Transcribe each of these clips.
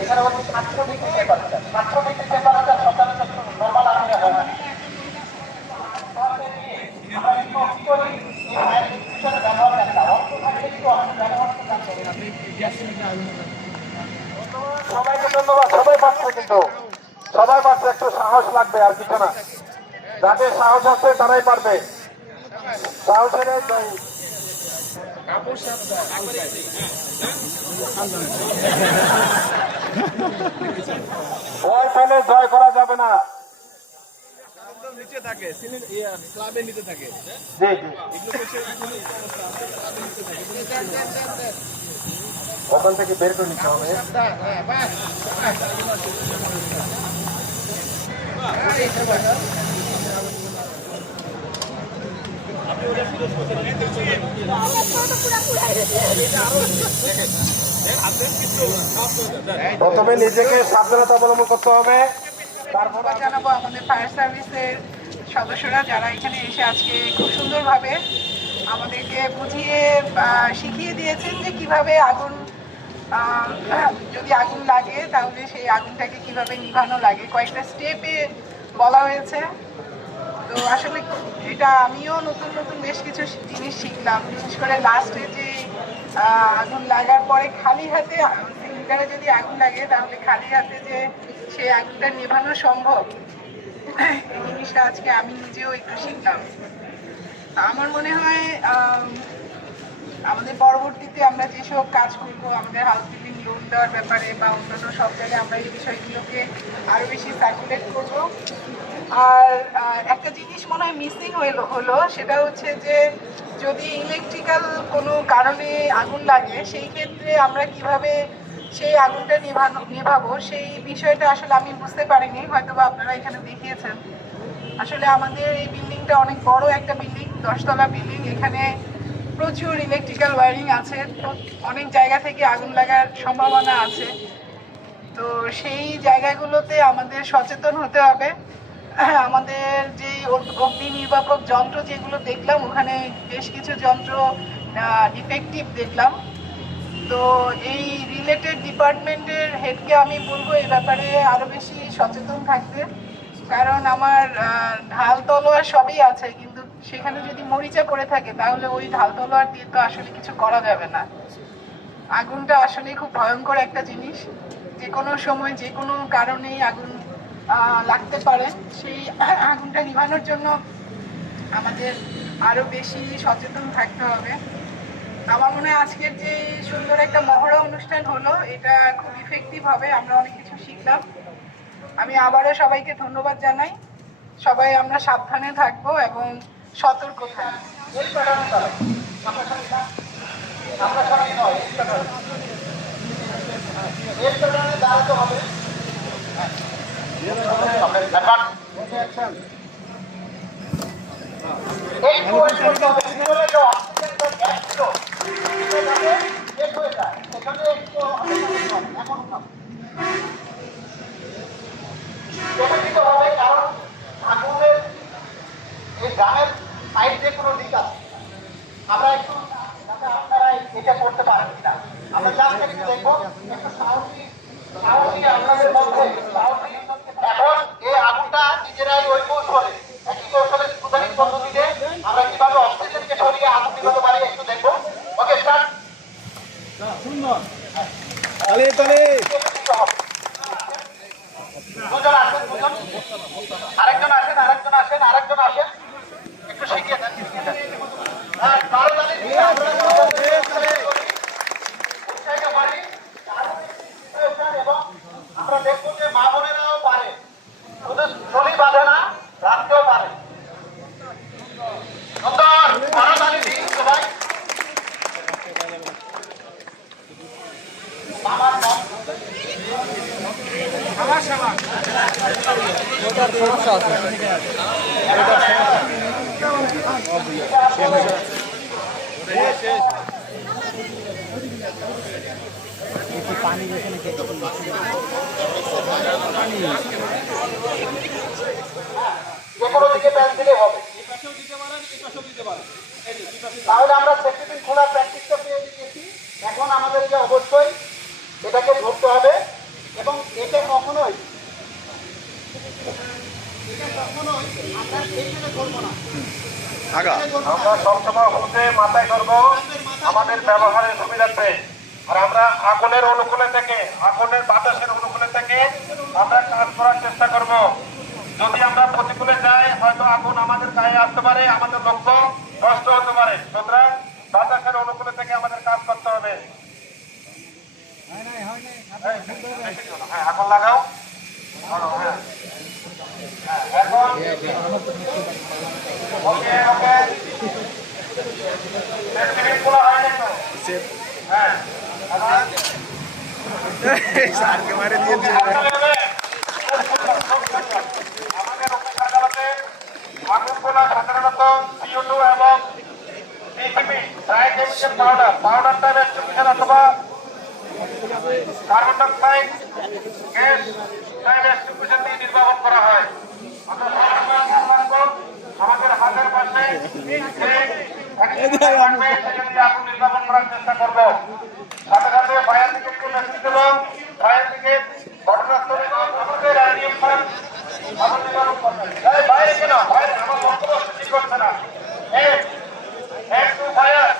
এখানে হচ্ছে 700 degree temperature, 700 degree temperature সচরাচর নর্মাল আগুনে হয় না। সবাইকে ধন্যবাদ। সবাই পাচ্ছে, কিন্তু সবাই পাচ্ছে, একটু সাহস লাগবে আর কিছু না। যাদের সাহস আছে তারাই পারবে। সাহসের ভয় পেলে জয় করা যাবে না। নিচে থাকে ক্লাবের নিচে থাকে। জি জি, ওখান থেকে বের করে নিতে হবে। প্রথমে নিজেকে সাবধানতা অবলম্বন করতে হবে। তারপর জানাবো আমাদের ফায়ার সার্ভিসের সদস্যরা যারা এখানে এসে আজকে খুব সুন্দরভাবে আমাদেরকে বুঝিয়ে শিখিয়ে দিয়েছেন যে কিভাবে আগুন, যদি আগুন লাগে তাহলে সেই আগুনটাকে কিভাবে নিভানো লাগে, কয়েকটা স্টেপে বলা হয়েছে। তো আসলে এটা আমিও নতুন নতুন বেশ কিছু জিনিস শিখলাম, বিশেষ করে লাস্টে যে আগুন লাগার পরে খালি হাতে সিলিন্ডারে যদি আগুন লাগে তাহলে খালি হাতে যে সেই আগুনটা নেভানো সম্ভব, এই জিনিসটা আজকে আমি নিজেও একটু শিখলাম। আমার মনে হয় আমাদের পরবর্তীতে আমরা যেসব কাজ করবো, আমাদের হাউস বিল্ডিং লোন দেওয়ার ব্যাপারে বা অন্যান্য সব জায়গায় আমরা এই বিষয়গুলোকে আরও বেশি সার্কুলেট করব। আর একটা জিনিস মনে হয় মিসিং হলো সেটা হচ্ছে যে যদি ইলেকট্রিক্যাল কোনো কারণে আগুন লাগে সেই ক্ষেত্রে আমরা কিভাবে সেই আগুনটা নেভাবো সেই বিষয়টা আসলে আমি বুঝতে পারিনি, হয়তো বা আপনারা এখানে দেখিয়েছেন। আসলে আমাদের এই বিল্ডিংটা অনেক বড় একটা বিল্ডিং, 10 তলা বিল্ডিং। এখানে প্রচুর ইলেকট্রিক্যাল ওয়্যারিং আছে, অনেক জায়গা থেকে আগুন লাগার সম্ভাবনা আছে। তো সেই জায়গাগুলোতে আমাদের সচেতন হতে হবে। আমাদের যে অগ্নি নির্বাপক যন্ত্র যেগুলো দেখলাম, ওখানে বেশ কিছু যন্ত্র ডিফেক্টিভ দেখলাম। তো এই রিলেটেড ডিপার্টমেন্টের হেডকে আমি বলবো এই ব্যাপারে আরও বেশি সচেতন থাকতে, কারণ আমার ঢাল তলোয়ার সবই আছে, কিন্তু সেখানে যদি মরিচা পড়ে থাকে তাহলে ওই ঢাল তলোয়ার দিয়ে তো আসলে কিছু করা যাবে না। আগুনটা আসলে খুব ভয়ঙ্কর একটা জিনিস, যে কোনো সময় যে কোনো কারণেই আগুন লাগতে পারে। সেই আগুনটা নিভানোর জন্য আমাদের আরও বেশি সচেতন থাকতে হবে। আমার মনে হয় আজকের যে সুন্দর একটা মহড়া অনুষ্ঠান হলো, এটা খুব ইফেক্টিভ হবে, আমরা অনেক কিছু শিখলাম। আমি আবারও সবাইকে ধন্যবাদ জানাই। সবাই আমরা সাবধানে থাকবো এবং সতর্ক থাকবো। কারণ আগুনের এই গ্রামের সাইড যে কোনো দিক আছে, আমরা একটু আপনারা এটা করতে পারেন কিনা আমরা জাস্ট একটু দেখবো, একটু সাহসী আপনাদের মধ্যে এখন এই আগুনটা নিজেরাই ওই কৌশলে একই কৌশলে স্টুডেন্ট পদ্ধতিতে আমরা কিভাবে অক্সিজেনকে সরিয়ে আগুন নিভাতে পারি একটু দেখবো। Okay start. দুজন আসেন, দুজন আরেকজন আসেন একটু শিখিয়ে দেন। এবং আমরা দেখবো যে মা বোনেরাও পারে, শুধু চলি বাঁধে না, রাখতেও পারে। সুন্দর করতালি দিন সবাই। আমার নাম আমার সেবা ওটার সমস্যা আছে, ওটার সমস্যা পানি যে কোনো দিকে প্যান দিলে হবে, এই পাশেও দিতে পারেন, এই পাশেও দিতে পারেন। তাহলে আমরা প্রতিদিন খোলার প্র্যাকটিসটা পেয়ে গেছি। এখন আমাদেরকে অবশ্যই এটাকে ধরতে হবে এবং এটা কখনোই আমরা সেইখানে করবো না। আমরা সবসময় হতে মাথায় ধরবো আমাদের ব্যবহারের সুবিধার্থে। আর আমরা আগুনের অনুকূলে থেকে, আগুনের বাতাসের অনুকূলে থেকে আমরা কাজ করার চেষ্টা করব। যদি আমরা প্রতিকূলে যাই, হয়তো আগুন আমাদের গায়ে আসতে পারে, আমাদের লক্ষ্য নষ্ট হতে পারে। সুতরাং বাতাসের অনুকূলে থেকে আমাদের কাজ করতে হবে। হ্যাঁ, আগুন লাগাও। এখন ওকে ওকে খোলা হয় না তো? হ্যাঁ, স্যারকে মারে দিয়ে দিয়ে আমাদের অফিস আদালতে আগুনগুলো সাধারণত CO2 এবং PCB ড্রাই কেমিক্যাল পাউডারটা রেস্ট্রিকশন অথবা কার্বন ডাইঅক্সাইড গ্যাস রেস্ট্রিকশন দিয়ে নির্বাপন করা হয়। আমাদের হাতের পাশে আগুন নির্বাপন করার চেষ্টা করবো। সাথে সাথে ফায়ার ব্রিগেডকে মেসেজ দেব, ফায়ার ব্রিগেড ঘটনাস্থলে আমাদের আইডিএফআর আগুন নির্বাপন করবে। বাইরে কেন বাইরে আমার বক্তব্য ঠিক করছে না। To fire.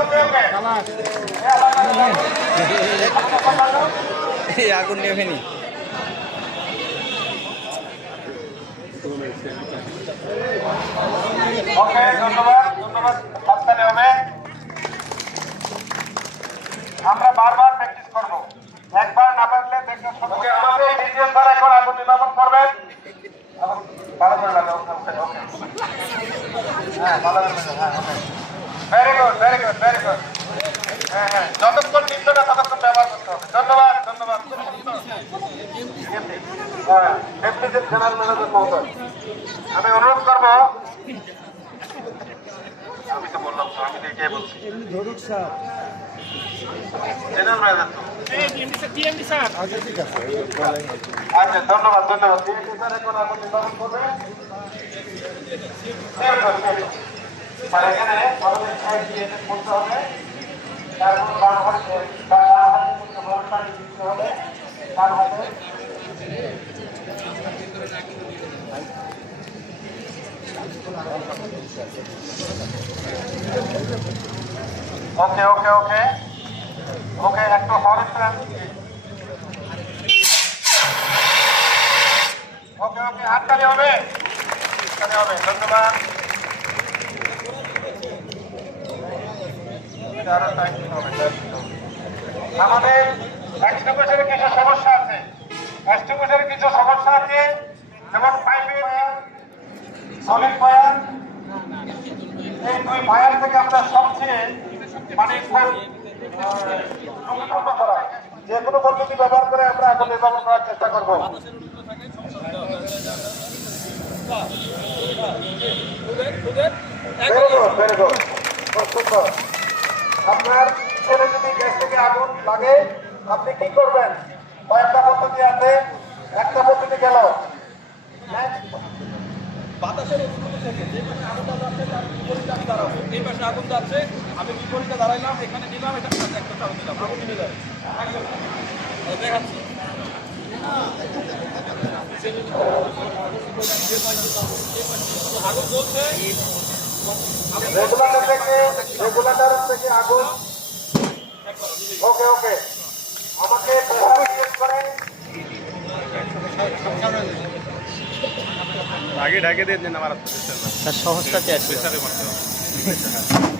ওকে ওকে এই আগুন নিয়ে ফেনি ওকে, ধন্যবাদ ধন্যবাদ। হাততালি হবে। আমরা বারবার প্র্যাকটিস করব, একবার না পারলে দেখে ওকে। আমাদের দ্বিতীয় স্যার এখন আগুন নির্বাপন করবেন। ভালো করে লাগাও। ওকে, হ্যাঁ ভালো করে লাগাও। হ্যাঁ okay, very good very good very good. হ্যাঁ হ্যাঁ, যতক্ষণ নিম্ন না ততক্ষণ ব্যবহার করতে হবে। ধন্যবাদ ধন্যবাদ। হ্যাঁ, ডেপুটি জেনারেল ম্যানেজার মহোদয়, আমি অনুরোধ করবো। আমি তো বললাম তো, আমি দেখে বলছি জেনারেল ম্যানেজার তো। আচ্ছা, ধন্যবাদ ধন্যবাদ। DMD স্যার এখন আগুন নির্বাপন করবে। আর এখানে আমাদের সাইড দিয়ে করতে হবে। তারপর বাম হাতে দিতে হবে, ডান হাতে ওকে ওকে ওকে ওকে, একটু হরেছেন। ওকে ওকে, হাততালি হবে, হাততালি হবে। ধন্যবাদ। আরো টাইম দিতে হবে। আমাদের এক্সটিংগুইশারে কিছু সমস্যা আছে, এক্সটিংগুইশারে কিছু সমস্যা আছে, যেমন পাইপের সলিড ফায়ার। এই দুই ফায়ার থেকে আমরা সবচেয়ে মানে করা যে কোনো পদ্ধতি ব্যবহার করে আমরা আগুন নির্বাপন করার চেষ্টা করবো। ভেরি গুড, খুব সুন্দর। আপনার ছেলে যদি গ্যাস থেকে আগুন লাগে, আপনি কি করবেন? কয়েকটা পদ্ধতি আছে, একটা পদ্ধতি গেল বাতাসের অনুকূলে থেকে যেখানে আগুনটা যাচ্ছে তার বিপরীতে আমি দাঁড়াবো। এই পাশে আগুন যাচ্ছে, আমি বিপরীতে দাঁড়াইলাম, এখানে দিলাম, এটা একটা চালু দিলাম, আগুন নিয়ে যাবে। দেখাচ্ছি আগুন জ্বলছে, রেগুলেটর থেকে আগুন। ওকে ওকে, আমাকে প্রেসার চেক করে আগে ঢাকে দিয়ে দেন আমার তার সহজটাতে আছে।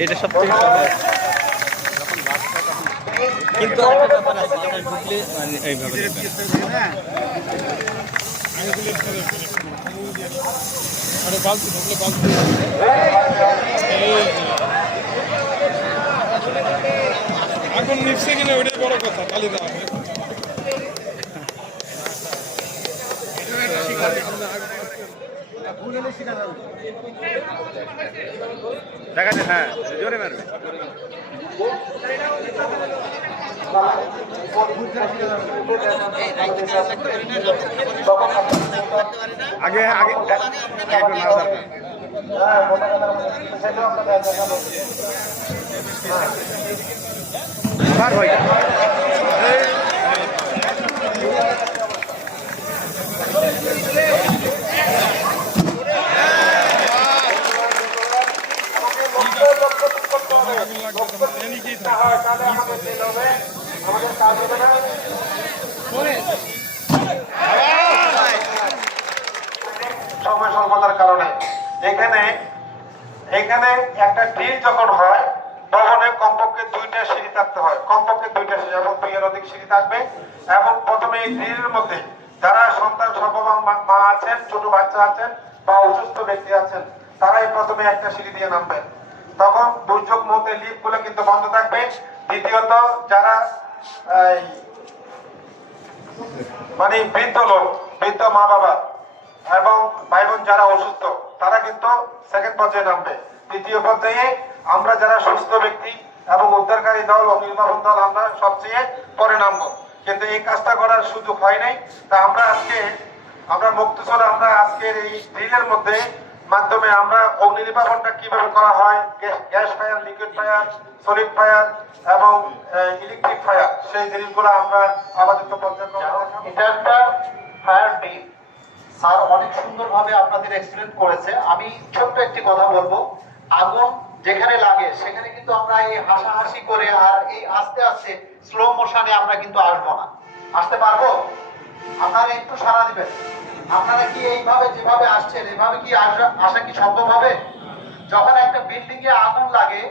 এটা সব থেকে সহজ, কিন্তু একটা ব্যাপার আছে, যখন ঢুকলে মানে এইভাবে এখন নিচ্ছে কিনা ওইটাই বড় কথা, কালি দেওয়া হয়। দেখা যায়। হ্যাঁ, জোরে মারবে। আগে আগে আগে মারা দরকার। হ্যাঁ মোটা কথা সেটাও আমরা দেখাবো। কার ভাই আমাদের কাজ হবে না। সময় স্বল্পতার কারণে এখানে একটা ড্রিল যখন হয় ভবনে কমপক্ষে 2টা সিঁড়ি থাকতে হয়, কমপক্ষে 2টা সিঁড়ি এবং 2 এর অধিক সিঁড়ি থাকবে। এবং প্রথমে এই ড্রিলের মধ্যে যারা সন্তান সম্ভবত মা আছেন, ছোট বাচ্চা আছেন বা অসুস্থ ব্যক্তি আছেন, তারাই প্রথমে একটা সিঁড়ি দিয়ে নামবেন। তখন দুর্যোগ মুহূর্তে লিফট গুলো কিন্তু বন্ধ থাকবে। দ্বিতীয়ত যারা মানে বৃদ্ধ লোক, বৃদ্ধ মা বাবা এবং ভাই বোন যারা অসুস্থ, তারা কিন্তু সেকেন্ড পর্যায়ে নামবে। তৃতীয় পর্যায়ে আমরা যারা সুস্থ ব্যক্তি এবং উদ্ধারকারী দল ও নির্বাচন দল আমরা সবচেয়ে পরে নামবো। কিন্তু এই কাজটা করার সুযোগ হয় নাই। তা আমরা মুক্তসর আমরা আজকের এই ড্রিলের মধ্যে মাধ্যমে আমরা অগ্নি নির্বাপনটা কিভাবে করা হয়, gas fire, liquid fire, solid fire এবং ইলেকট্রিক ফায়ার, সেই জিনিসগুলো আমরা আপাতত পর্যালোচনা। এটা একটা ফায়ার ডিপ, স্যার অনেক সুন্দরভাবে আপনাদের এক্সপ্লেন করেছে। আমি ছোট্ট একটি কথা বলবো, আগুন যেখানে লাগে সেখানে কিন্তু আমরা এই হাসাহাসি করে আর এই আস্তে আস্তে স্লো মোশনে আমরা কিন্তু আসবো না। আসতে পারবো? আপনারা একটু সাড়া দিবেন। আপনারা কি এইভাবে যেভাবে আসছেন এভাবে কি আসা কি সম্ভব হবে? যখন একটা বিল্ডিং এ আগুন লাগে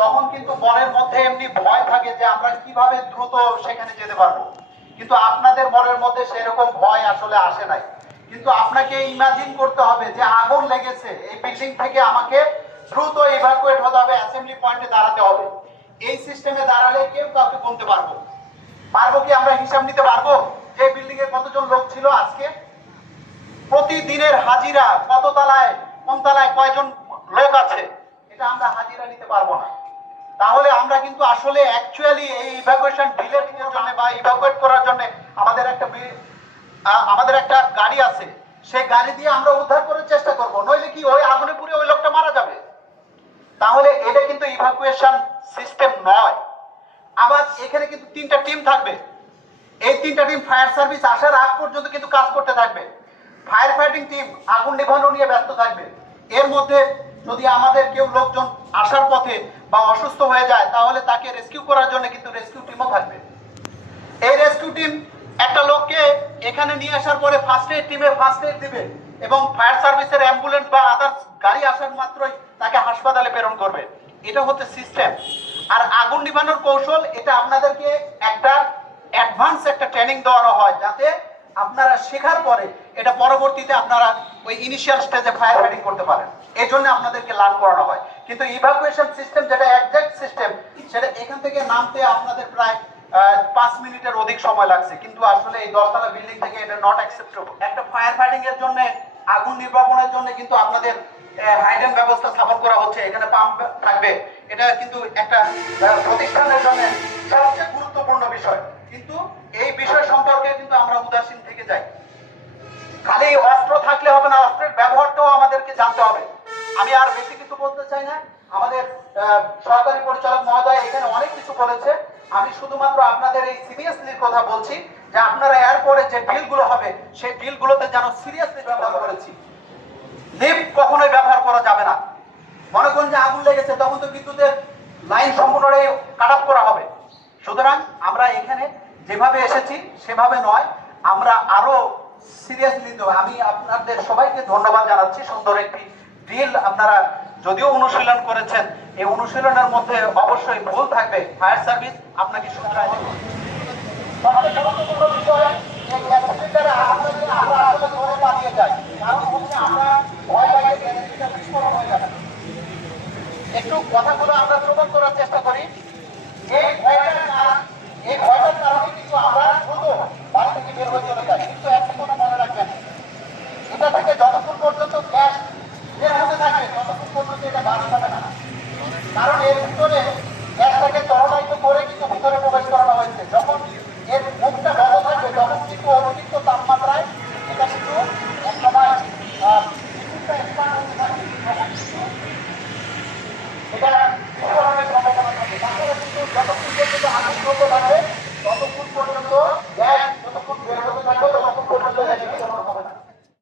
তখন কিন্তু মনের মধ্যে এমনি ভয় থাকে যে আমরা কিভাবে দ্রুত সেখানে যেতে পারবো, কিন্তু আপনাদের মনের মধ্যে সেরকম ভয় আসলে আসে নাই। কিন্তু আপনাকে ইমাজিন করতে হবে যে আগুন লেগেছে, এই বিল্ডিং থেকে আমাকে দ্রুত ইভাকুয়েট হতে হবে, অ্যাসেম্বলি পয়েন্টে দাঁড়াতে হবে। এই সিস্টেমে দাঁড়ালে কেউ কাউকে গুনতে পারবো কি? আমরা হিসাব নিতে পারবো যে বিল্ডিং এ কতজন লোক ছিল আজকে, প্রতিদিনের হাজিরা কত তলায়, কোন তলায় কয়জন লোক আছে, এটা আমরা হাজিরা নিতে পারবো না। তাহলে আমরা কিন্তু আসলে অ্যাকচুয়ালি এই ইভাকুয়েশন ডিলের জন্য বা ইভাকুয়েট করার জন্য আমাদের একটা গাড়ি আছে, সেই গাড়ি দিয়ে আমরা উদ্ধার করার চেষ্টা করব, নইলে কি ওই আগুনে পুড়ে ওই লোকটা মারা যাবে। তাহলে এটা কিন্তু ইভাকুয়েশন সিস্টেম নয়। আবার এখানে কিন্তু 3টা টিম থাকবে। এই 3টা টিম ফায়ার সার্ভিস আসার আগ পর্যন্ত কিন্তু কাজ করতে থাকবে। ফায়ার ফাইটিং টিম আগুন নেভানো নিয়ে ব্যস্ত থাকবে। এর মধ্যে যদি আমাদের কেউ লোকজন আসার পথে বা অসুস্থ হয়ে যায় তাহলে তাকে রেস্কিউ করার জন্য কিন্তু রেস্কিউ টিমও থাকবে। এই রেস্কিউ টিম একটা লোককে এখানে নিয়ে আসার পরে ফার্স্ট এড টিমে ফার্স্ট এড দিবে এবং ফায়ার সার্ভিসের অ্যাম্বুলেন্স বা আদার্স গাড়ি আসার মাত্রই তাকে হাসপাতালে প্রেরণ করবে। এটা হচ্ছে সিস্টেম। আর আগুন নিভানোর কৌশল, এটা আপনাদেরকে একটা অ্যাডভান্স একটা ট্রেনিং দেওয়ানো হয় যাতে আপনারা শেখার পরে এটা পরবর্তীতে আপনারা ওই ইনিশিয়াল স্টেজে ফায়ার ফাইটিং করতে পারেন। এই জন্য আপনাদেরকে লার্ন করানো হয়। কিন্তু ইভাকুয়েশন সিস্টেম যেটা এক্সাক্ট সিস্টেম, সেটা এখান থেকে নামতে আপনাদের প্রায় 5 মিনিটের অধিক সময় লাগছে, কিন্তু আসলে এই 10 তলা বিল্ডিং থেকে এটা নট অ্যাকসেপ্টেবল। একটা ফায়ার ফাইটিং এর জন্য, আগুন নির্বাপনের জন্য কিন্তু আপনাদের হাইডেন ব্যবস্থা স্থাপন করা হচ্ছে। এখানে পাম্প থাকবে। এটা কিন্তু একটা প্রতিষ্ঠানের জন্য সবচেয়ে গুরুত্বপূর্ণ বিষয়, কিন্তু এই বিষয় সম্পর্কে কিন্তু আমরা উদাসীন থেকে যাই। খালি অস্ত্র থাকলে হবে না, অস্ত্রের ব্যবহারটাও আমাদেরকে জানতে হবে। আমি আর বেশি কিছু বলতে চাই না। আমাদের সহকারী পরিচালক মহোদয় এখানে অনেক কিছু বলেছে। আমি শুধুমাত্র আপনাদের এই সিরিয়াসলির কথা বলছি যে আপনারা এরপরে যে ডিলগুলো হবে সেই ডিলগুলোতে যেন সিরিয়াসলি ব্যবহার করেছি। লিফট কখনোই ব্যবহার করা যাবে না। মনে করুন যে আগুন লেগেছে, তখন তো বিদ্যুতের লাইন সম্পূর্ণটাই কাট অফ করা হবে। সুতরাং আমরা এখানে যেভাবে এসেছি সেভাবে নয়, আমরা আরো সিরিয়াসলি নিতে হবে। আমি আপনাদের সবাইকে ধন্যবাদ জানাচ্ছি। সুন্দর একটি ড্রিল আপনারা যদিও অনুশীলন করেছেন, এই অনুশীলনের মধ্যে অবশ্যই ভুল থাকবে। ফায়ার সার্ভিস আপনাকে শুধরায় দেবে। একটু কথাগুলো আমরা শ্রবণ করার চেষ্টা করি। এই ভয়টার কারণে কিন্তু আমরা দ্রুত বাড়ি থেকে বের হয়ে চলে যাই। কিন্তু একটা কথা মনে রাখবেন, এটা থেকে যতক্ষণ পর্যন্ত গ্যাস বের হতে থাকে ততক্ষণ পর্যন্ত এটা বাড়ি যাবে না, কারণ এর ভিতরে